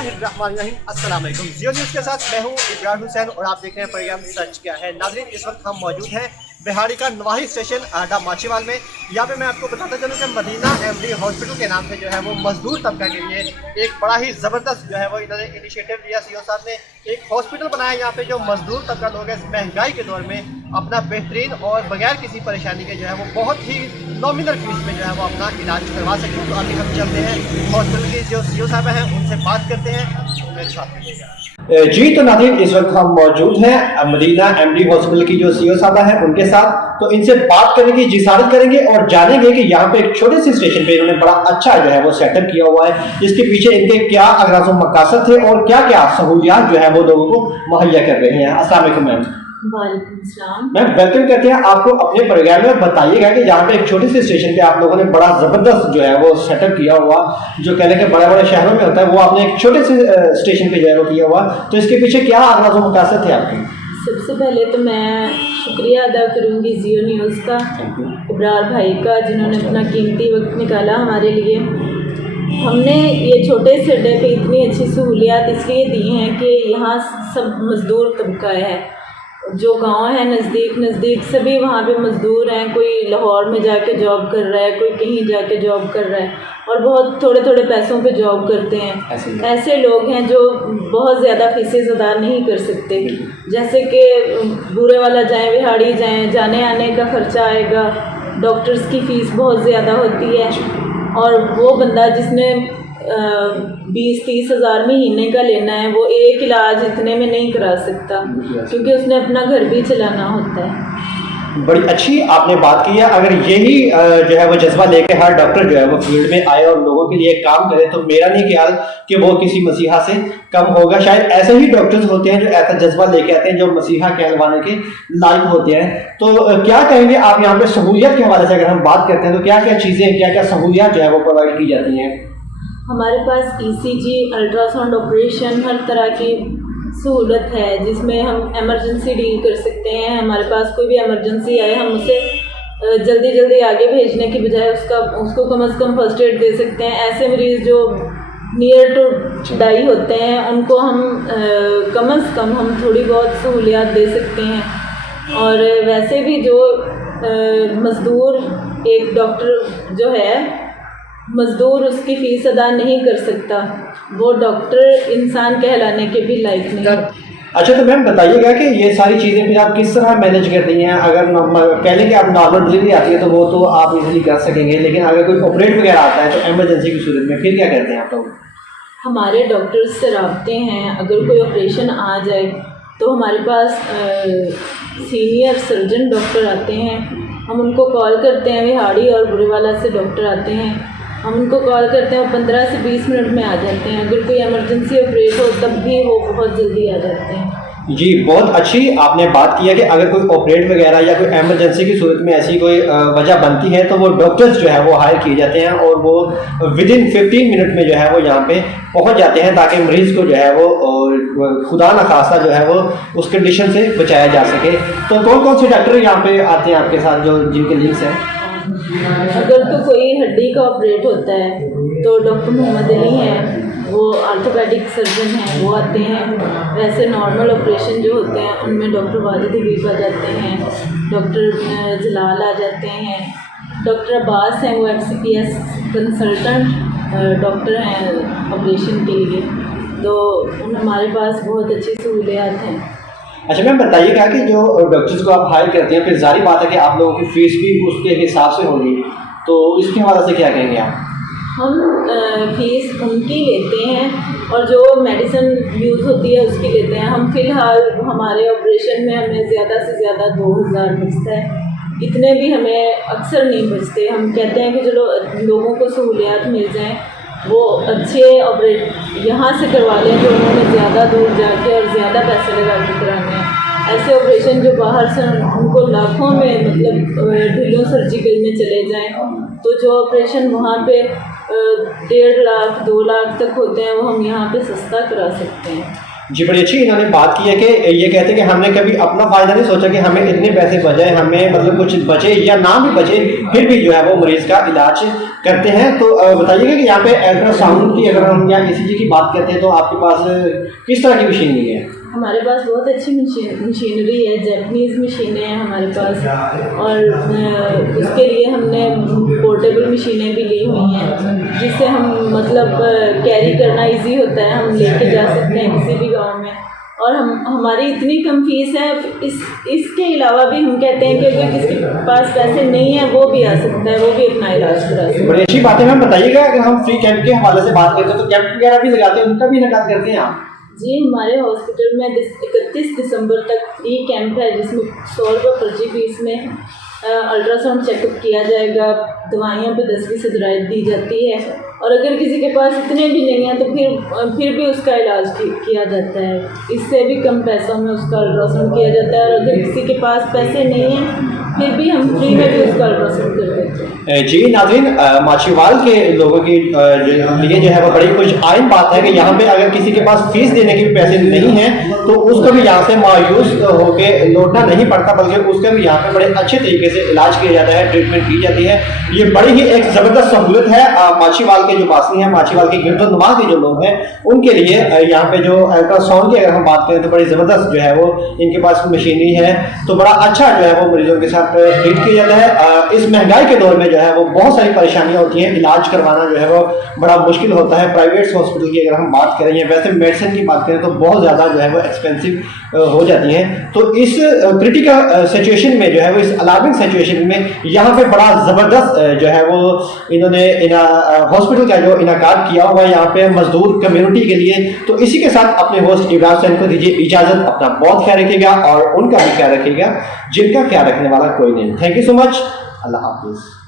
अस्सलाम वालेकुम। जियो न्यूज़ के साथ मैं हूँ इब्राहिम हुसैन और आप देख रहे हैं प्रोग्राम सच क्या है। नाज़रीन, इस वक्त हम मौजूद हैं बिहाड़ी का नवाही स्टेशन आडा माचीवाल में। यहाँ पे मैं आपको बताता चलूँ कि मदीना एमडी हॉस्पिटल के नाम से जो है वो मजदूर तबका के लिए एक बड़ा ही ज़बरदस्त जो है वो इन्होंने इनिशिएटिव लिया। सीओ साहब ने एक हॉस्पिटल बनाया यहाँ पे जो मजदूर तबका लोग हैं महंगाई के दौर में अपना बेहतरीन और बगैर किसी परेशानी के जो है वो बहुत ही नॉमिनल फीस में जो है वो अपना इलाज करवा सकें। तो अभी हम चलते हैं हॉस्पिटल के जो सीओ साहब हैं उनसे बात करते हैं। मेरे साथ मिलिएगा। जी तो नाज़रीन, इस वक्त हम मौजूद हैं मदीना एमडी हॉस्पिटल की जो सीओ साहबा हैं उनके साथ। तो इनसे बात करेंगे, जिसारत करेंगे और जानेंगे कि यहाँ पे एक छोटे से स्टेशन पे इन्होंने बड़ा अच्छा जो है वो सेटअप किया हुआ है। इसके पीछे इनके क्या अगराज़ व मकासद थे और क्या क्या सहूलियात जो है वो लोगों को मुहैया कर रहे हैं। अस्सलाम वालेकुम मैम। वालेकुम सलाम। मैम वेलकम करते हैं आपको अपने प्रोग्राम में। बताइएगा कि यहाँ पे एक छोटे से स्टेशन पे आप लोगों ने बड़ा जबरदस्त जो है वो सेटअप किया हुआ, जो कहने के बड़े बड़े शहरों में होता है वो आपने एक छोटे से स्टेशन पे जो है वो किया हुआ। तो इसके पीछे क्या अगराज़ व मकासद थे आपके? सबसे पहले तो मैं शुक्रिया अदा करूँगी जियो न्यूज़ का, इब्रार भाई का, जिन्होंने अपना कीमती वक्त निकाला हमारे लिए। हमने ये छोटे से अड्डे पे इतनी अच्छी सहूलियात इसलिए दी हैं कि यहाँ सब मज़दूर तबका है। जो गांव है नज़दीक सभी वहाँ पे मज़दूर हैं। कोई लाहौर में जाके जॉब कर रहा है, कोई कहीं जाके जॉब कर रहा है और बहुत थोड़े थोड़े पैसों पे जॉब करते हैं। ऐसे लोग हैं जो बहुत ज़्यादा फीसें अदा नहीं कर सकते। जैसे कि बुरे वाला जाएँ, बिहाड़ी जाएँ, जाने आने का ख़र्चा आएगा, डॉक्टर्स की फ़ीस बहुत ज़्यादा होती है और वो बंदा जिसने 20-30 हज़ार महीने का लेना है वो एक इलाज इतने में नहीं करा सकता, क्योंकि उसने अपना घर भी चलाना होता है। बड़ी अच्छी आपने बात की है। अगर यही जो है वो जज्बा लेके हर डॉक्टर जो है वो फील्ड में आए और लोगों के लिए काम करे तो मेरा नहीं ख्याल कि वो किसी मसीहा से कम होगा। शायद ऐसे ही डॉक्टर्स होते हैं जो ऐसा जज्बा लेके आते हैं, जो मसीहा कहलवाने के लायक होते हैं। तो क्या कहेंगे आप यहाँ पे सहूलियत के हवाले से अगर हम बात करते हैं तो क्या क्या चीज़ें, क्या क्या सहूलियत जो है वो प्रोवाइड की जाती हैं? हमारे पास ECG, अल्ट्रासाउंड ऑपरेशन, हर तरह की सहूलत है जिसमें हम इमरजेंसी डील कर सकते हैं। हमारे पास कोई भी इमरजेंसी आए हम उसे जल्दी आगे भेजने की बजाय उसको कम से कम फर्स्ट एड दे सकते हैं। ऐसे मरीज़ जो नियर टू डाई होते हैं उनको हम कम से कम हम थोड़ी बहुत सहूलियात दे सकते हैं। और वैसे भी जो मज़दूर, एक डॉक्टर जो है मज़दूर उसकी फ़ीस अदा नहीं कर सकता, वो डॉक्टर इंसान कहलाने के भी लायक नहीं। अच्छा तो मैम बताइएगा कि ये सारी चीज़ें फिर आप किस तरह मैनेज करती हैं? अगर कह लें कि आप नॉर्मल डिलीवरी आती है तो वो तो आप इजीली कर सकेंगे, लेकिन अगर कोई ऑपरेट वगैरह आता है तो इमरजेंसी की सूरत में फिर क्या करते हैं आप लोग? हमारे डॉक्टर्स से राब्ते हैं। अगर कोई ऑपरेशन आ जाए तो हमारे पास सीनियर सर्जन डॉक्टर आते हैं, हम उनको कॉल करते हैं। बिहाड़ी और बुरेवाला से डॉक्टर आते हैं, हम उनको कॉल करते हैं, वो 15 से 20 मिनट में आ जाते हैं। अगर कोई इमरजेंसी ऑपरेट हो तब भी वो बहुत जल्दी आ जाते हैं। जी बहुत अच्छी आपने बात की है कि अगर कोई ऑपरेट वगैरह या कोई इमरजेंसी की सूरत में ऐसी कोई वजह बनती है तो वो डॉक्टर्स जो है वो हायर किए जाते हैं और वो विदिन 15 मिनट में जो है वो यहाँ पे पहुँच जाते हैं ताकि मरीज़ को जो है वो खुदा न खासा जो है वो उस कंडीशन से बचाया जा सके। तो कौन कौन से डॉक्टर यहाँ पे आते हैं आपके साथ जो जिनके लिंक्स हैं? अगर तो कोई हड्डी का ऑपरेट होता है तो डॉक्टर मोहम्मद अली हैं, वो ऑर्थोपेडिक सर्जन हैं, वो आते हैं। वैसे नॉर्मल ऑपरेशन जो होते हैं उनमें डॉक्टर वाजिद हबीब आ जाते हैं, डॉक्टर जलाल आ जाते हैं, डॉक्टर अब्बास हैं, वो FCPS कंसल्टेंट डॉक्टर हैं ऑपरेशन के लिए। तो हमारे पास बहुत अच्छी सहूलियात हैं। अच्छा मैम बताइएगा कि जो डॉक्टर्स को आप हायर करते हैं, फिर जारी बात है कि आप लोगों की फ़ीस भी उसके हिसाब से होगी, तो इसके हवाले से क्या कहेंगे आप? हम फ़ीस उनकी लेते हैं और जो मेडिसिन यूज़ होती है उसकी लेते हैं। हम फ़िलहाल हमारे ऑपरेशन में हमें ज़्यादा से ज़्यादा 2000 बचता है, इतने भी हमें अक्सर नहीं बचते। हम कहते हैं कि चलो लोगों को सहूलियात मिल जाएँ, वो अच्छे ऑपरेट यहाँ से करवा लें जो उन्होंने ज़्यादा दूर जाके और ज़्यादा पैसे लगा के कराने हैं। ऐसे ऑपरेशन जो बाहर से उनको लाखों में मतलब ढिल्लों सर्जिकल में चले जाएं, तो जो ऑपरेशन वहाँ पे 1.5 लाख 2 लाख तक होते हैं वो हम यहाँ पे सस्ता करा सकते हैं। जी बड़ी अच्छी इन्होंने बात की है कि ये कहते हैं कि हमने कभी अपना फायदा नहीं सोचा कि हमें इतने पैसे बचे, हमें मतलब कुछ बचे या ना भी बचे, फिर भी जो है वो मरीज का इलाज करते हैं। तो बताइएगा कि यहाँ पे अल्ट्रासाउंड की अगर हम या ECG की बात करते हैं तो आपके पास किस तरह की मशीनरी है? हमारे पास बहुत अच्छी मशीनरी है, जैपनीज़ मशीनें हैं हमारे पास, और उसके लिए हमने पोर्टेबल मशीनें भी ली हुई हैं जिससे हम मतलब कैरी करना इजी होता है, हम लेके जा सकते हैं किसी भी गांव में। और हमारी इतनी कम फीस है, इसके अलावा भी हम कहते हैं कि अगर किसी के पास पैसे नहीं है वो भी आ सकता है, वो भी अपना इलाज करा सकता है। बड़ी अच्छी बात है मैम। बताइएगा अगर हम फ्री कैंप के हवाले से बात करते हैं तो कैंप वगैरह भी लगाते हैं, उनका भी इनका करते हैं आप? जी, हमारे हॉस्पिटल में 31 दिसंबर तक फ्री कैंप है जिसमें 100 रुपये पर्ची फीस में अल्ट्रासाउंड चेकअप किया जाएगा, दवाइयों पे 10% रियायत दी जाती है, और अगर किसी के पास इतने भी नहीं हैं तो फिर भी उसका इलाज किया जाता है, इससे भी कम पैसों में उसका अल्ट्रासाउंड किया जाता है। और अगर किसी के पास पैसे नहीं हैं फिर भी हम फ्री में भी उसका अल्ट्रासाउंड कर देते हैं। जी नाज़रीन, माछीवाल के लोगों की लिए जो है वो बड़ी कुछ आम बात है कि यहाँ पे अगर किसी के पास फीस देने के पैसे नहीं हैं तो उसको भी यहाँ से मायूस होकर लौटना नहीं पड़ता, बल्कि उसका भी यहाँ पे बड़े अच्छे तरीके से इलाज किया जाता है, ट्रीटमेंट की जाती है। ये बड़ी ही एक ज़बरदस्त सहूलत है माछीवाल के जो वासी हैं, माछीवाल के गिरदोनुमा के जो लोग हैं उनके लिए। यहाँ पे जो अल्ट्रासाउंड की अगर हम बात करें तो बड़ी ज़बरदस्त जो है वो इनके पास मशीनरी है, तो बड़ा अच्छा जो है वो मरीजों के साथ ट्रीट किया जाता है। इस महंगाई के दौर में जो है वो बहुत सारी परेशानियां होती हैं, इलाज करवाना जो है वो बड़ा मुश्किल होता है। प्राइवेट हॉस्पिटल की अगर हम बात करें या वैसे मेडिसिन की बात करें तो बहुत ज़्यादा जो है वो एक्सपेंसिव हो जाती हैं। तो इस क्रिटिकल सिचुएशन में जो है वो, इस अलार्मिंग सिचुएशन में यहाँ पे बड़ा ज़बरदस्त जो है वो इन्होंने हॉस्पिटल का जो इनाकाद किया हुआ है यहाँ पे मजदूर कम्युनिटी के लिए। तो इसी के साथ अपने होस्ट इब्राहिम हुसैन को दीजिए इजाज़त, अपना बहुत ख्याल रखिएगा और उनका भी ख्याल रखिएगा जिनका ख्याल रखने वाला कोई नहीं। थैंक यू सो मच, अल्लाह हाफिज़।